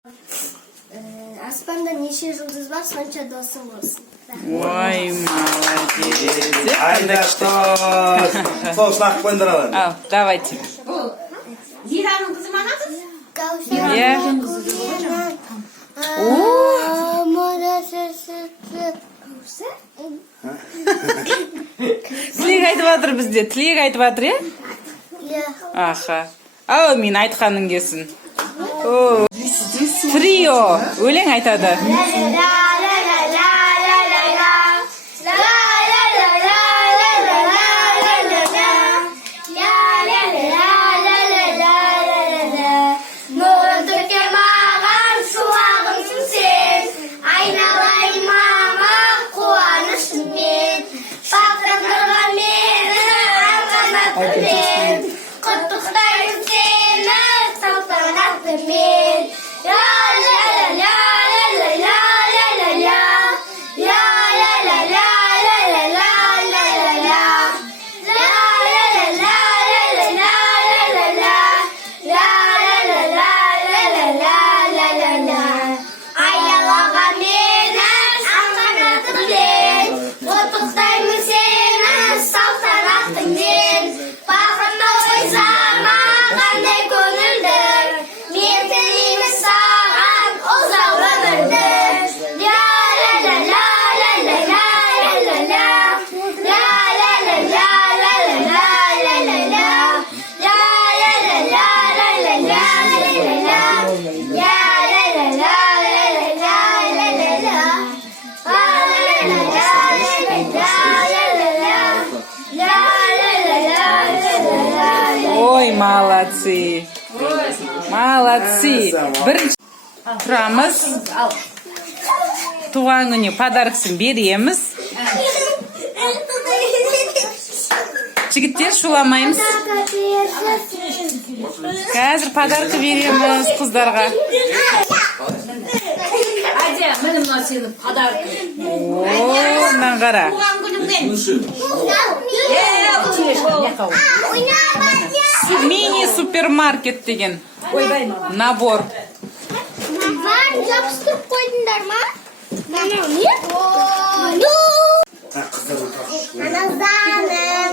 Аспанда неше жұлдыз бар, сонша досың болсын. Ой, молодец. Айда что? Сол сынақ қойыңдар алады. Ал, давайте. Зираның қызы ма қыз? Иә. Тілек айтып жатыр бізде. Тілек айтып жатыр, е? Аха. Ау, мен айтқаның келсін. Трио. Өлең айтады. Құттықтаймын сені салтанатымен. Аялаға менің қанатыңмен, құттықтаймын сені салтанатыңмен. Бағына ойзама қандай көңілді, мен тілеймін саған ұзақ өмірді. Ой, молодцы. Молодцы. Бірінші тұрамыз. Туған күні подарксын береміз. Жігіттер, шуламаймыз. Қазір подарка береміз қыздарға. Әже, міне мына сенің подаркың. Ондан қара. Туған күніңнен. Мини-супермаркет деген набор. Бар, жабыстырып қойдыңдар ма? Не? Аназаным,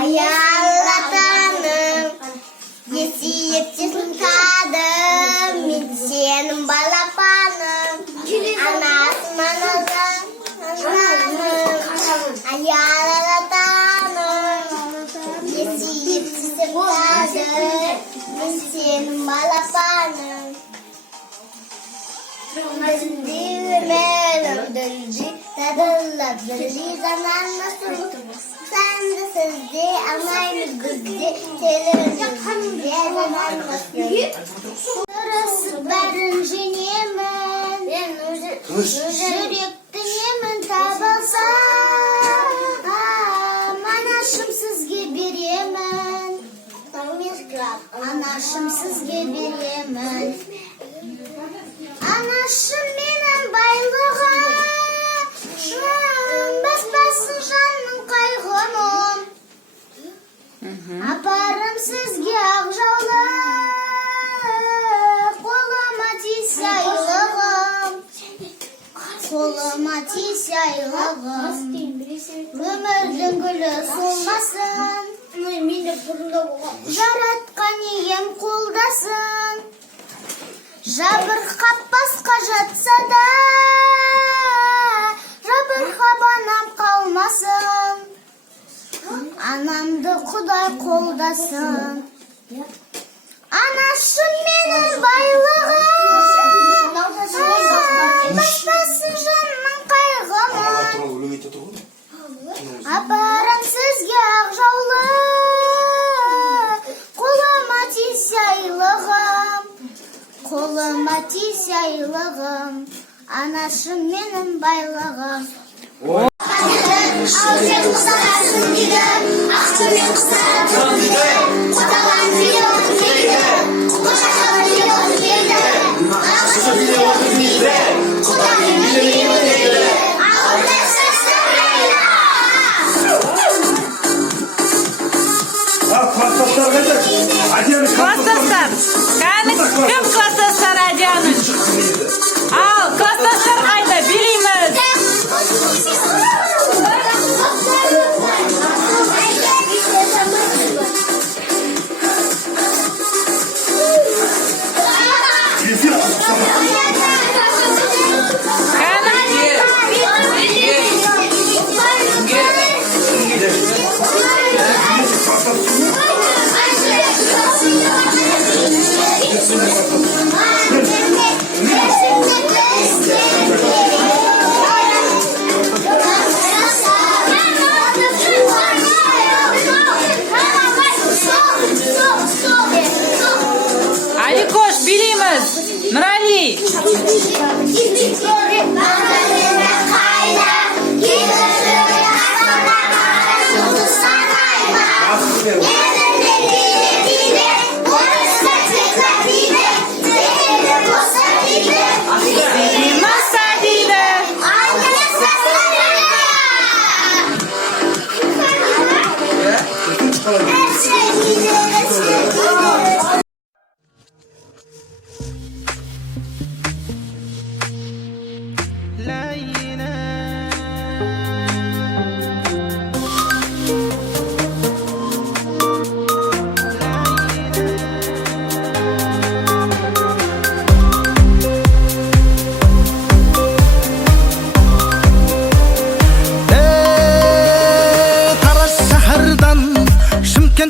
аялатаным, есиеттесін тадым, мен сенің балапаным. Анасын аназаным, аялатаным, есиеттесін тадым, мен сенің балапаным. Бәрін женемін, жүректің емін табылса, анашым сізге беремін. Анашым сізге беремін. Анашым менің байлығым, баспасын жанның қайғымын. Апарым сізге ақ жаулы, қолыма тисе айлығым. Қолыма тисе айлығым. Өмірдің гүлі солмасын, жаратқан ием қолдасын. Жабырқап басқа жатса да, жабырқап анам қалмасын. Анамды Құдай қолдасын. Анашым менің байлығым, баспасын жанның қайғымын. Апарам сізге ақ жаулы, қолыма тисе айлығым. Қолыма тисе айлығым, анашым менің байлығым. Ал сен құсарасың дейді, ақтөмен құсарасың дейді, құтаған миллион дейді, құтаған миллион дейді, ақшы миллион дейді, құтаған миллион дейді, ал дәстәсін рейна. Класстастар қайда? Класстастар. Кәні кім класстастар әдемі? Лилияның. Ал, класстастар қайда? Билейміз. Аликош, билейміз. Нұрали.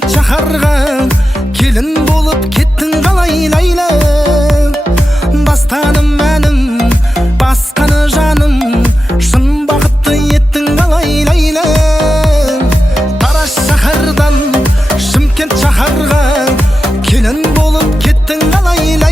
Шахарға келін болып кеттің қалай лайла, бастадым мәнім басқаны жаным, шын бақытты еттің қалай лайла. Тараз шаһардан Шымкент шаһарға келін болып кеттің қалай лайла.